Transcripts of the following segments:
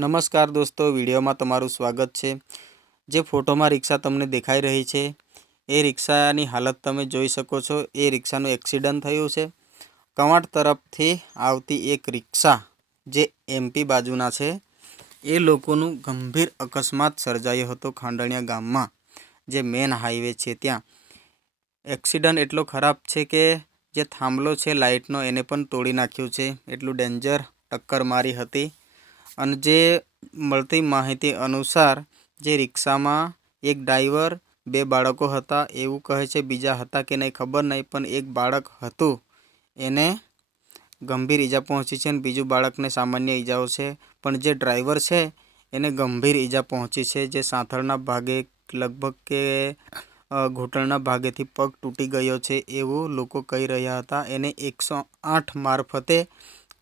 નમસ્કાર દોસ્તો, વિડીયોમાં તમારું સ્વાગત છે। જે ફોટોમાં રિક્ષા તમને દેખાઈ રહી છે એ રિક્ષાની હાલત તમે જોઈ શકો છો। એ રિક્ષાનું એક્સિડન્ટ થયું છે। કવાંટ તરફથી આવતી એક રિક્ષા જે એમપી બાજુના છે એ લોકોનું ગંભીર અકસ્માત સર્જાયો હતો ખાંડણિયા ગામમાં, જે મેન હાઈવે છે ત્યાં। એક્સિડન્ટ એટલો ખરાબ છે કે જે થાંભલો છે લાઇટનો એને પણ તોડી નાખ્યું છે, એટલું ડેન્જર ટક્કર મારી હતી। અને જે મળતી માહિતી અનુસાર જે રિક્ષામાં એક ડ્રાઈવર, બે બાળકો હતા એવું કહે છે। બીજા હતા કે નહીં ખબર નહીં, પણ એક બાળક હતું એને ગંભીર ઈજા પહોંચી છે અને બીજું બાળકને સામાન્ય ઈજાઓ છે। પણ જે ડ્રાઈવર છે એને ગંભીર ઈજા પહોંચી છે, જે સાથળના ભાગે લગભગ કે ઘૂંટણના ભાગેથી પગ તૂટી ગયો છે એવું લોકો કહી રહ્યા હતા। એને 108 મારફતે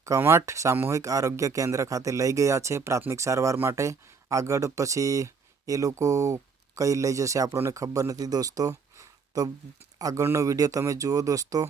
કવાંટ સામૂહિક આરોગ્ય કેન્દ્ર ખાતે લઈ ગયા છે પ્રાથમિક સારવાર માટે। આગળ પછી એ લોકો કઈ લઈ જશે આપણને ખબર નથી દોસ્તો, તો આગળનો વિડીયો તમે જુઓ દોસ્તો।